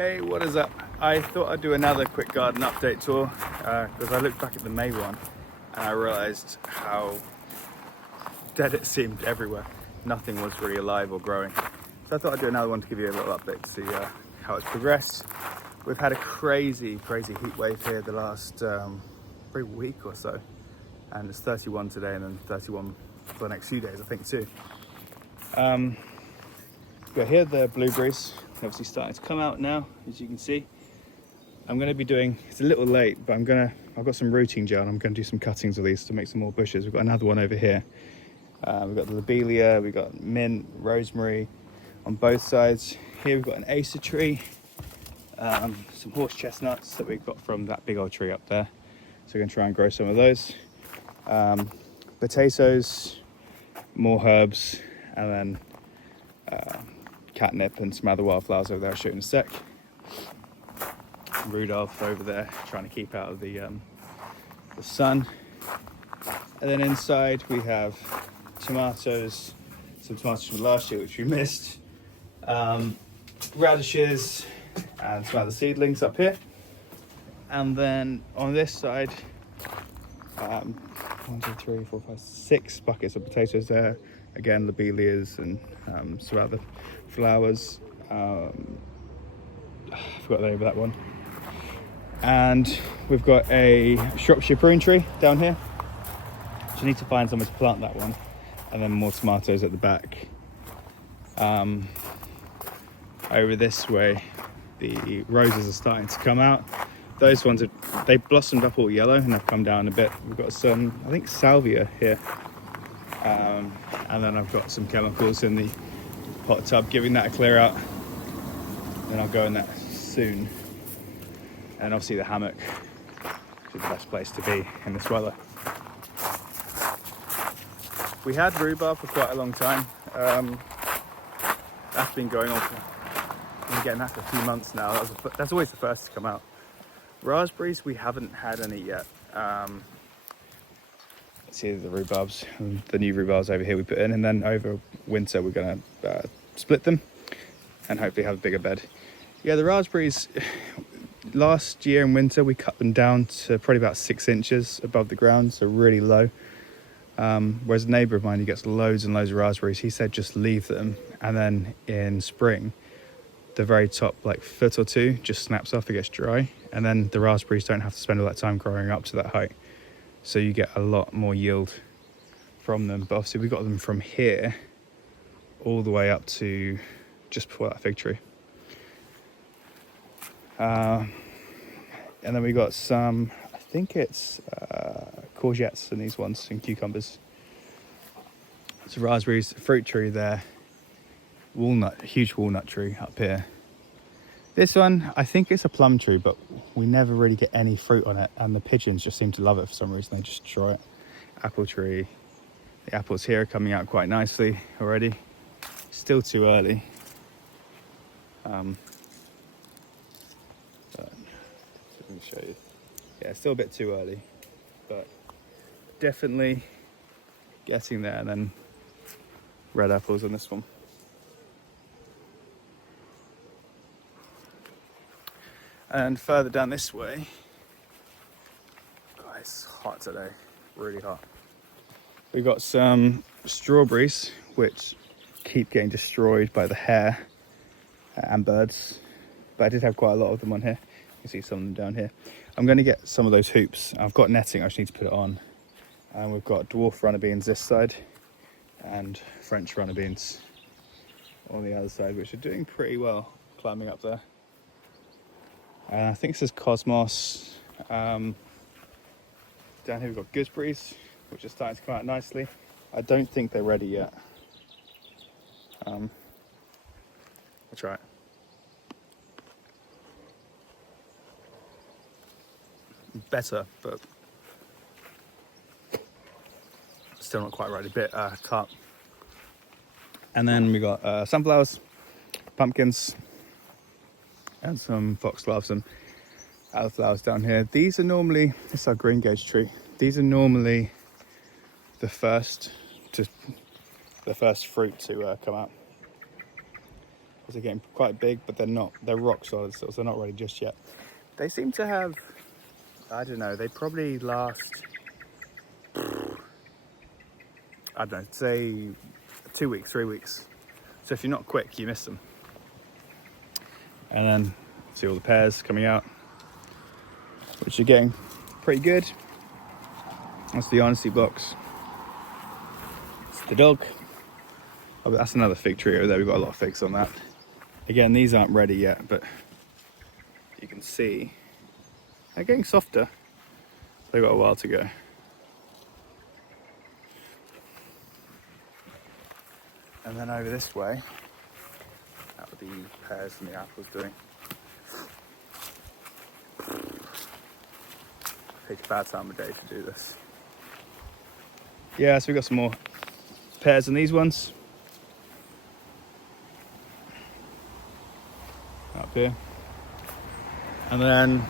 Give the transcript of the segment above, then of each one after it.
Hey, what is up? I thought I'd do another quick garden update tour because I looked back at the May one and I realised how dead it seemed everywhere. Nothing was really alive or growing. So I thought I'd do another one to give you a little update to see how it's progressed. We've had a crazy heat wave here the last probably week or so. And it's 31 today and then 31 for the next few days, I think, too. But here the blueberries obviously starting to come out now, as you can see. I'm going to be doing, it's a little late, but I've got some rooting gel and I'm going to do some cuttings of these to make some more bushes. We've got another one over here. We've got the lobelia, we've got mint, rosemary on both sides. Here we've got an acer tree, some horse chestnuts that we've got from that big old tree up there. So we're going to try and grow some of those. Potatoes, more herbs, and then catnip and some other wildflowers over there I'll show you in a sec. Rudolph over there trying to keep out of the sun. And then inside we have tomatoes, some tomatoes from last year which we missed, radishes and some other seedlings up here. And then on this side, 1, 2, 3, 4, 5, 6 buckets of potatoes there. Again, lobelias and some other flowers. I forgot the name of that one. And we've got a Shropshire prune tree down here. So I need to find somewhere to plant that one. And then more tomatoes at the back. Over this way, the roses are starting to come out. Those ones, they blossomed up all yellow and have come down a bit. We've got some, I think, salvia here. And then I've got some chemicals in the pot tub, giving that a clear out. Then I'll go in that soon. And obviously the hammock is the best place to be in this weather. We had rhubarb for quite a long time. That's been going on I've been getting that for a few months now. That's always the first to come out. Raspberries, we haven't had any yet. See the rhubarbs, the new rhubarbs over here we put in, and then over winter we're going to split them and hopefully have a bigger bed. Yeah, the raspberries, last year in winter we cut them down to probably about 6 inches above the ground, so really low. Whereas a neighbour of mine, he gets loads and loads of raspberries, he said just leave them, and then in spring the very top like foot or two just snaps off, it gets dry, and then the raspberries don't have to spend all that time growing up to that height. So you get a lot more yield from them. But obviously we got them from here all the way up to just before that fig tree. And then we got some, I think it's courgettes in these ones, and cucumbers. So raspberries, fruit tree there, walnut, huge walnut tree up here. This one, I think it's a plum tree, but we never really get any fruit on it, and the pigeons just seem to love it for some reason. They just destroy it. Apple tree. The apples here are coming out quite nicely already. Still too early. But let me show you. Yeah, still a bit too early, but definitely getting there. And then red apples on this one. And further down this way, God, it's hot today, really hot. We've got some strawberries, which keep getting destroyed by the hare and birds. But I did have quite a lot of them on here. You can see some of them down here. I'm going to get some of those hoops. I've got netting, I just need to put it on. And we've got dwarf runner beans this side and French runner beans on the other side, which are doing pretty well climbing up there. I think this is Cosmos. Down here we've got gooseberries, which are starting to come out nicely. I don't think they're ready yet. I'll try it. Better, but still not quite ready. A bit tart. And then we got sunflowers, pumpkins, and some foxgloves and other flowers down here. These are normally, this is our green gage tree. These are normally the first fruit to come out. because they're getting quite big, but they're rock solid still, so they're not ready just yet. They seem to have, I don't know, they probably last, I don't know, say 2 weeks, 3 weeks. So if you're not quick, you miss them. And then see all the pears coming out, which are getting pretty good. That's the honesty box. It's the dog. Oh, but that's another fig tree over there. We've got a lot of figs on that. Again, these aren't ready yet, but you can see they're getting softer. They've got a while to go. And then over this way, how are the pears and the apples doing? It's a bad time of day to do this. Yeah, so we've got some more pears in these ones. Up here. And then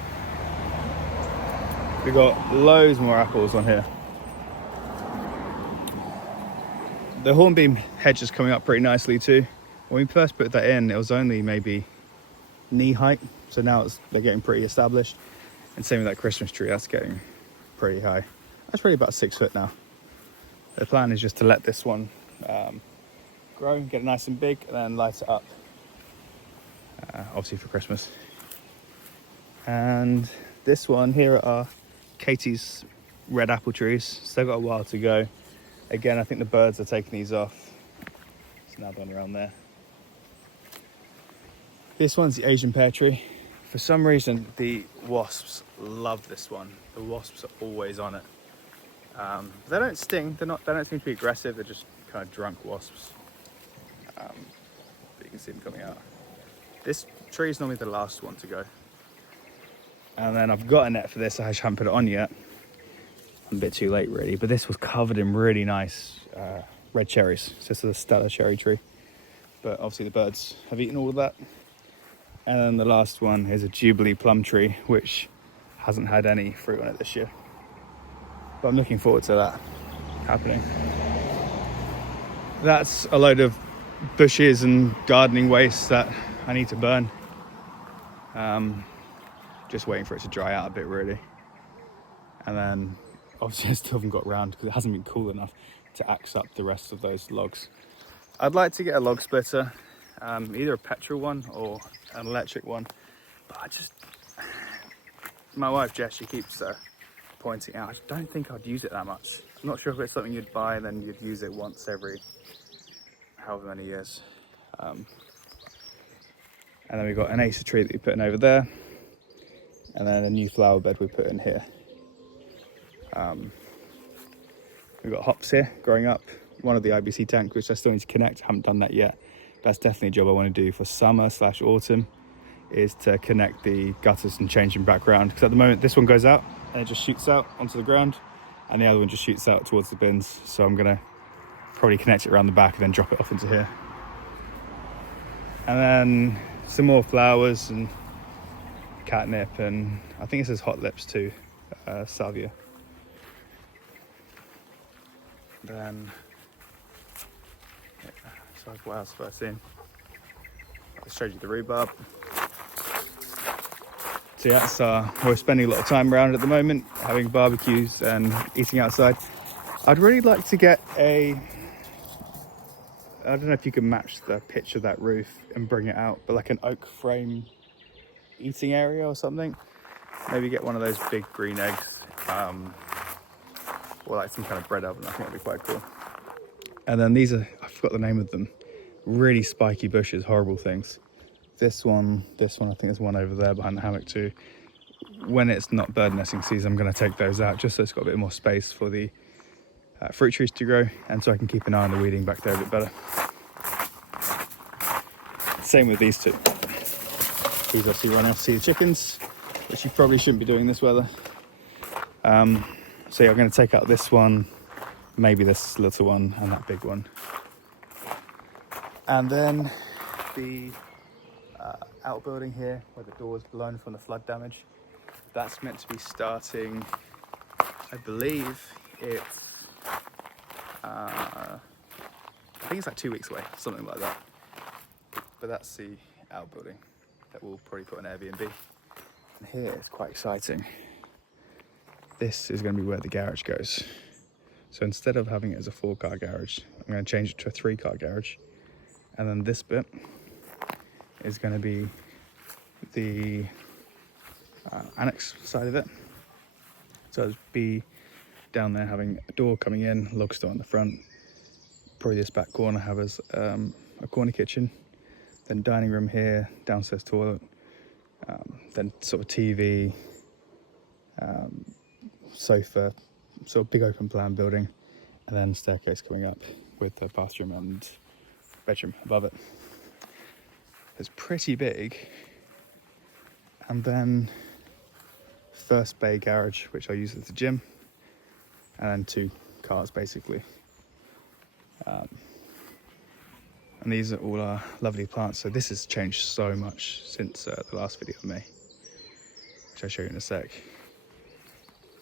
we've got loads more apples on here. The hornbeam hedge is coming up pretty nicely too. When we first put that in, it was only maybe knee height. So now they're getting pretty established. And same with that Christmas tree, that's getting pretty high. That's probably about 6 foot now. The plan is just to let this one grow, get it nice and big, and then light it up. Obviously for Christmas. And this one here are Katie's red apple trees. Still got a while to go. Again, I think the birds are taking these off. It's now done around there. This one's the Asian pear tree. For some reason, the wasps love this one. The wasps are always on it. They don't sting. They don't seem to be aggressive. They're just kind of drunk wasps. But you can see them coming out. This tree is normally the last one to go. And then I've got a net for this. I just haven't put it on yet. I'm a bit too late really, but this was covered in really nice red cherries. So this is a stellar cherry tree. But obviously the birds have eaten all of that. And then the last one is a Jubilee plum tree, which hasn't had any fruit on it this year. But I'm looking forward to that happening. That's a load of bushes and gardening waste that I need to burn. Just waiting for it to dry out a bit really. And then obviously I still haven't got round because it hasn't been cool enough to axe up the rest of those logs. I'd like to get a log splitter, either a petrol one or an electric one, but my wife Jess, she keeps pointing out, I just don't think I'd use it that much. I'm not sure if it's something you'd buy and then you'd use it once every however many years. And then we've got an acer tree that we put in over there, and then a new flower bed we put in here. We've got hops here growing up, one of the IBC tanks, which I still need to connect. I haven't done that yet. That's definitely a job I want to do for summer/autumn, is to connect the gutters and change them back around. Because at the moment this one goes out and it just shoots out onto the ground, and the other one just shoots out towards the bins. So I'm gonna probably connect it around the back and then drop it off into here. And then some more flowers and catnip, and I think it says hot lips too, salvia. Then, so what else have I seen? I showed you the rhubarb. So yeah, so we're spending a lot of time around at the moment, having barbecues and eating outside. I'd really like to get I don't know if you can match the pitch of that roof and bring it out, but like an oak frame eating area or something. Maybe get one of those big green eggs, or like some kind of bread oven. I think that'd be quite cool. And then these are, I forgot the name of them, really spiky bushes, horrible things. This one, I think there's one over there behind the hammock too. When it's not bird nesting season, I'm going to take those out just so it's got a bit more space for the fruit trees to grow, and so I can keep an eye on the weeding back there a bit better. Same with these two. These obviously run out to see the chickens, which you probably shouldn't be doing this weather. So yeah, I'm going to take out this one, maybe this little one, and that big one. And then the outbuilding here, where the door was blown from the flood damage, that's meant to be starting, I believe it's, I think it's like 2 weeks away, something like that. but that's the outbuilding that we'll probably put on Airbnb. And here it's quite exciting. This is going to be where the garage goes. So instead of having it as a 4-car garage, I'm going to change it to a 3-car garage. And then this bit is going to be the annex side of it. So it'll be down there having a door coming in, log store on the front. Probably this back corner have as a corner kitchen. Then dining room here, downstairs toilet. Then sort of TV, sofa, sort of big open plan building. And then staircase coming up with the bathroom and bedroom above it. It's pretty big. And then first bay garage, which I use as a gym, and then 2 cars basically. And these are all our lovely plants. So this has changed so much since the last video of me, which I'll show you in a sec.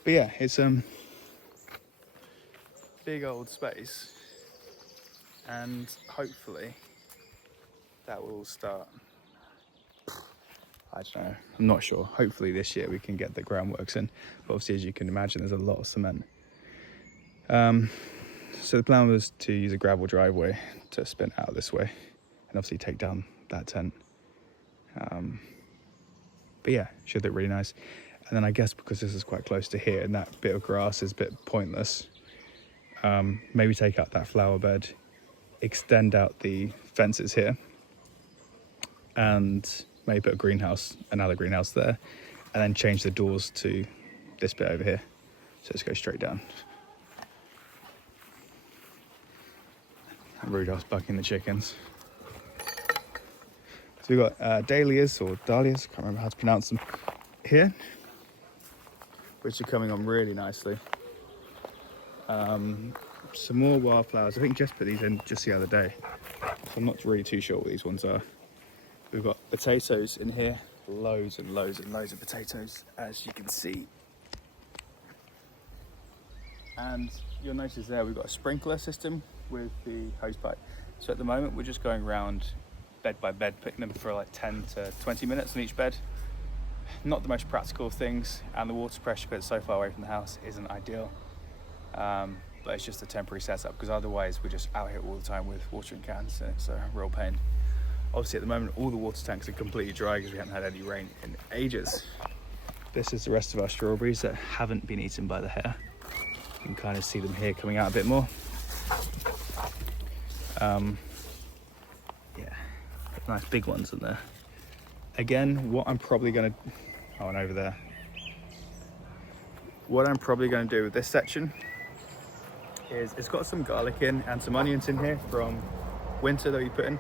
But yeah, it's big old space, and hopefully that will start, I don't know, I'm not sure. Hopefully this year we can get the groundworks in. But obviously, as you can imagine, there's a lot of cement. So the plan was to use a gravel driveway to spin out this way and obviously take down that tent. But yeah, should look really nice. And then I guess because this is quite close to here and that bit of grass is a bit pointless, maybe take out that flower bed, extend out the fences here, and maybe put a greenhouse, another greenhouse there, and then change the doors to this bit over here. So let's go straight down. Rudolph's bucking the chickens. So we've got dahlias or dahlias, can't remember how to pronounce them, here, which are coming on really nicely. Some more wildflowers. I think Jess put these in just the other day, so I'm not really too sure what these ones are. We've got potatoes in here, loads and loads and loads of potatoes, as you can see. And you'll notice there we've got a sprinkler system with the hose pipe. So at the moment we're just going around bed by bed, picking them for like 10 to 20 minutes on each bed. Not the most practical of things, and the water pressure, because it's so far away from the house, isn't ideal. But it's just a temporary setup, because otherwise we're just out here all the time with watering cans, and it's a real pain. Obviously at the moment all the water tanks are completely dry because we haven't had any rain in ages. This is the rest of our strawberries that haven't been eaten by the hare. You can kind of see them here coming out a bit more. Yeah, nice big ones in there. Again, what I'm probably going to, and over there. What I'm probably going to do with this section is it's got some garlic in and some onions in here from winter that we put in.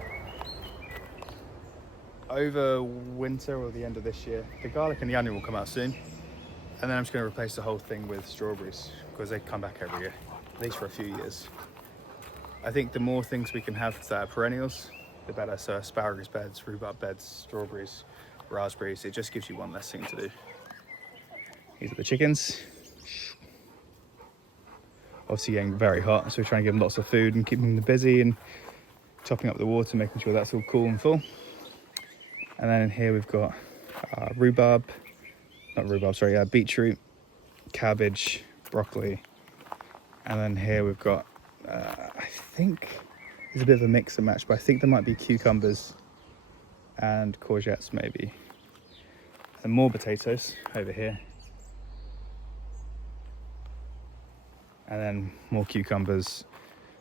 Over winter or the end of this year, the garlic and the onion will come out soon. And then I'm just going to replace the whole thing with strawberries, because they come back every year, at least for a few years. I think the more things we can have that are perennials, the better. So asparagus beds, rhubarb beds, strawberries, raspberries, it just gives you one less thing to do. These are the chickens. Obviously getting very hot, so we're trying to give them lots of food and keeping them busy and topping up the water, making sure that's all cool and full. And then in here we've got beetroot, cabbage, broccoli. And then here we've got, I think there's a bit of a mix and match, but I think there might be cucumbers and courgettes maybe. And more potatoes over here. And then more cucumbers,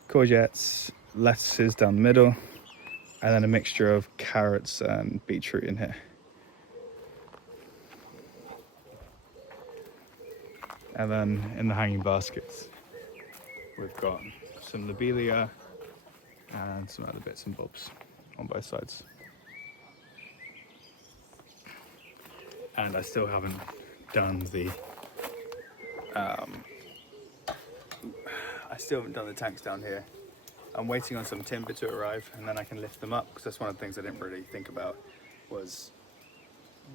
courgettes, lettuces down the middle, and then a mixture of carrots and beetroot in here. And then in the hanging baskets, we've got some lobelia and some other bits and bobs on both sides. And I still haven't done the tanks down here. I'm waiting on some timber to arrive, and then I can lift them up, because that's one of the things I didn't really think about, was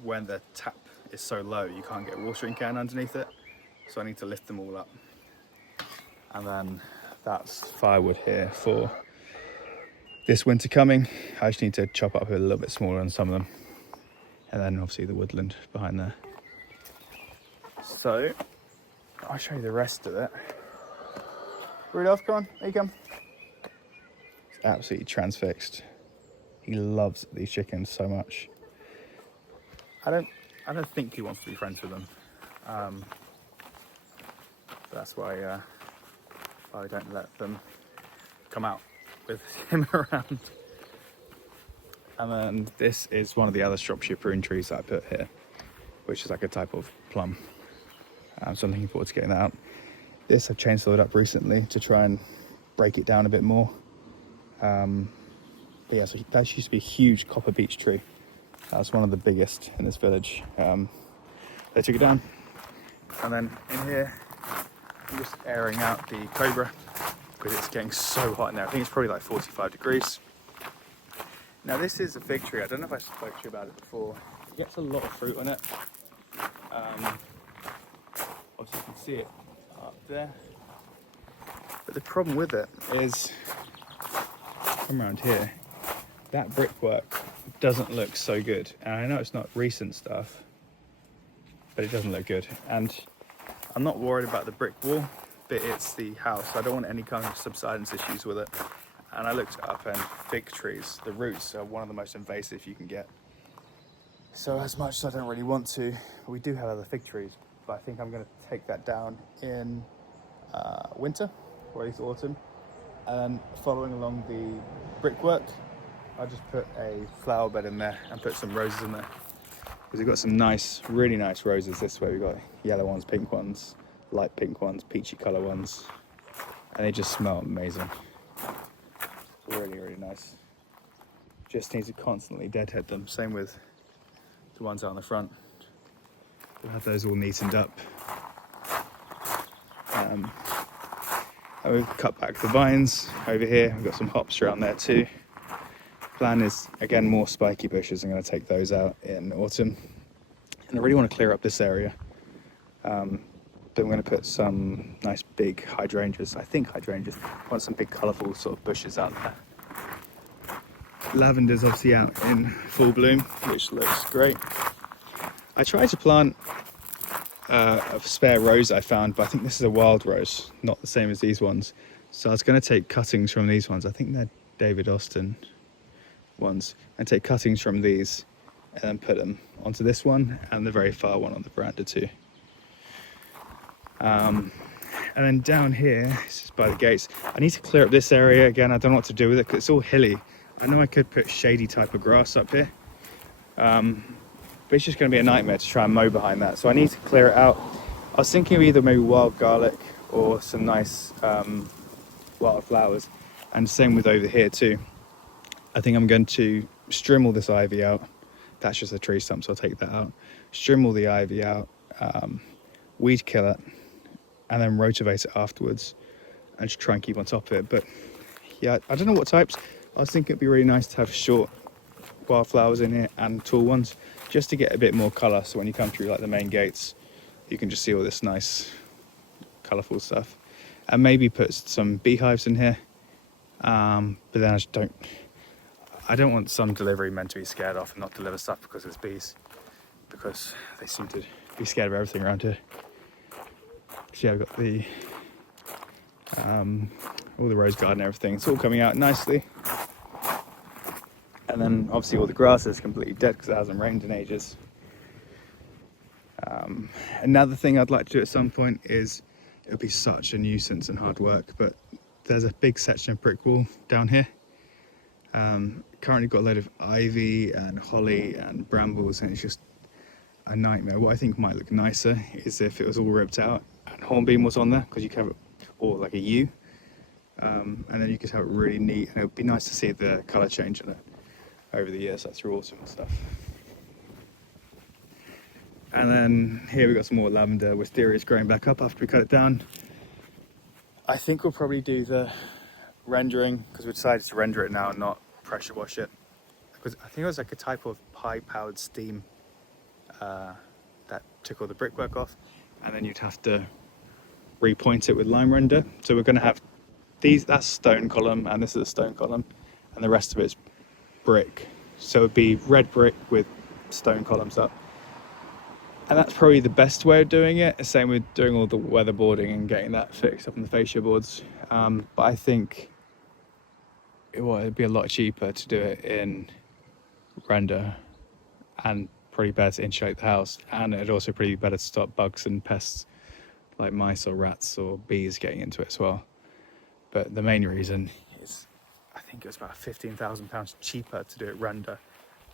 when the tap is so low you can't get a watering can underneath it. So I need to lift them all up. And then that's firewood here for this winter coming. I just need to chop up a little bit smaller on some of them. And then obviously the woodland behind there. So I'll show you the rest of it. Rudolph, come on, here you come. He's absolutely transfixed. He loves these chickens so much. I don't think he wants to be friends with them. That's why I don't let them come out with him around. And then this is one of the other Shropshire prune trees that I put here, which is like a type of plum. So I'm looking forward to getting that out. This I've chainsawed up recently to try and break it down a bit more. But yeah, so that used to be a huge copper beech tree. That's one of the biggest in this village. They took it down. And then in here, I'm just airing out the cobra because it's getting so hot in there. I think it's probably like 45 degrees. Now this is a fig tree. I don't know if I spoke to you about it before. It gets a lot of fruit on it. Obviously you can see it up there. But the problem with it is, come around here, that brickwork doesn't look so good. And I know it's not recent stuff, but it doesn't look good. And I'm not worried about the brick wall, but it's the house. I don't want any kind of subsidence issues with it. And I looked it up, and fig trees, the roots are one of the most invasive you can get. So as much as I don't really want to, we do have other fig trees, but I think I'm going to take that down in winter, or at least autumn. And following along the brickwork, I just put a flower bed in there and put some roses in there. Because we've got some nice, really nice roses this way. We've got yellow ones, pink ones, light pink ones, peachy colour ones. And they just smell amazing. Really, really nice. Just need to constantly deadhead them. Same with the ones out on the front. We'll have those all neatened up. And we've cut back the vines over here. We've got some hops around there too. Plan is, again, more spiky bushes. I'm going to take those out in autumn. And I really want to clear up this area. But I'm going to put some nice big hydrangeas. I think hydrangeas. I want some big colourful sort of bushes out there. Lavender's obviously out in full bloom, which looks great. I tried to plant a spare rose I found, but I think this is a wild rose, not the same as these ones. So I was going to take cuttings from these ones. I think they're David Austin ones. And take cuttings from these and then put them onto this one and the very far one on the veranda too. And then down here, this is by the gates. I need to clear up this area again. I don't know what to do with it because it's all hilly. I know I could put shady type of grass up here, but it's just going to be a nightmare to try and mow behind that. So I need to clear it out. I was thinking of either maybe wild garlic or some nice wild flowers, and same with over here too. I think I'm going to trim all this ivy out. That's just a tree stump, so I'll take that out. Trim all the ivy out, weed kill it, and then rotivate it afterwards and just try and keep on top of it. But yeah, I don't know what types. I was thinking it'd be really nice to have short wildflowers in here and tall ones, just to get a bit more colour. So when you come through like the main gates, you can just see all this nice colourful stuff. And maybe put some beehives in here. But then I don't want some delivery men to be scared off and not deliver stuff because there's bees, because they seem to be scared of everything around here. So yeah, I've got the all the rose garden and everything. It's all coming out nicely. And then obviously all the grass is completely dead because it hasn't rained in ages. Another thing I'd like to do at some point is, it would be such a nuisance and hard work, but there's a big section of brick wall down here. Currently got a load of ivy and holly and brambles, and it's just a nightmare. What I think might look nicer is if it was all ripped out and hornbeam was on there, because you could have it, or like a yew, and then you could have it really neat, and it would be nice to see the colour change in it over the years, like through autumn and stuff. And then here we've got some more lavender. Wisteria is growing back up after we cut it down. I think we'll probably do the rendering, because we decided to render it now and not pressure wash it, because I think it was like a type of high powered steam that took all the brickwork off, and then you'd have to repoint it with lime render. So we're going to have these, that's stone column, and this is a stone column, and the rest of it's brick. So it'd be red brick with stone columns up. And that's probably the best way of doing it. Same with doing all the weatherboarding and getting that fixed up on the fascia boards. But I think it'd be a lot cheaper to do it in render, and probably better to insulate the house. And it'd also probably be better to stop bugs and pests like mice or rats or bees getting into it as well. But the main reason is I think it was about £15,000 cheaper to do it render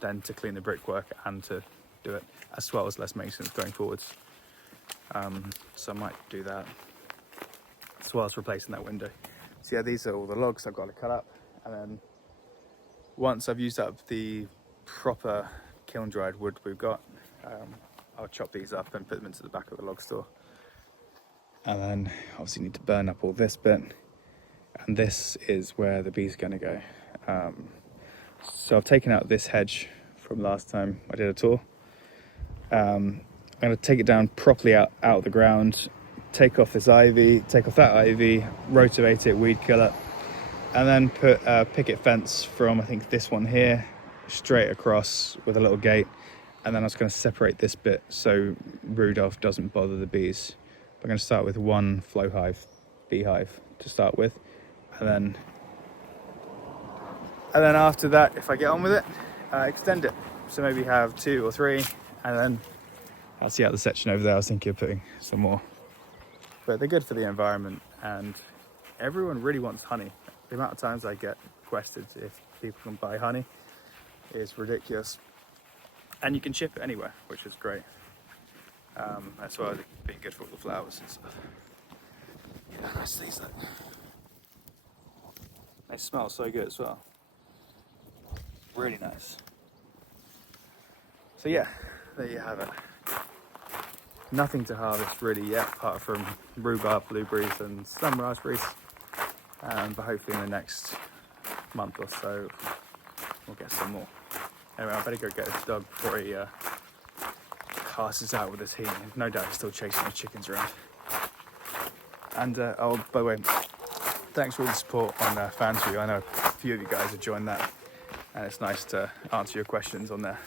than to clean the brickwork and to do it, as well as less maintenance going forwards. So I might do that as well as replacing that window. So yeah, these are all the logs I've got to cut up, and then once I've used up the proper kiln dried wood we've got, I'll chop these up and put them into the back of the log store. And then obviously need to burn up all this bit, and this is where the bees are going to go. So I've taken out this hedge from last time I did a tour. I'm going to take it down properly out of the ground, take off this ivy, take off that ivy, rotivate it, weed kill it, and then put a picket fence from, I think, this one here straight across with a little gate. And then I was going to separate this bit so Rudolph doesn't bother the bees. I'm going to start with one flow hive, beehive to start with, and then after that, if I get on with it, extend it. So maybe have 2 or 3, and then I'll see out the section over there. I was thinking of putting some more, but they're good for the environment, and everyone really wants honey. The amount of times I get requested if people can buy honey is ridiculous, and you can ship it anywhere, which is great. As well as it being good for all the flowers and stuff. Yeah, nice these look. They smell so good as well. Really nice. So yeah, there you have it. Nothing to harvest really yet, apart from rhubarb, blueberries and some raspberries. But hopefully in the next month or so, we'll get some more. Anyway, I better go get this dog before he passes out with this heat. No doubt he's still chasing the chickens around. And oh, by the way, thanks for all the support on Fansview. I know a few of you guys have joined that, and it's nice to answer your questions on there.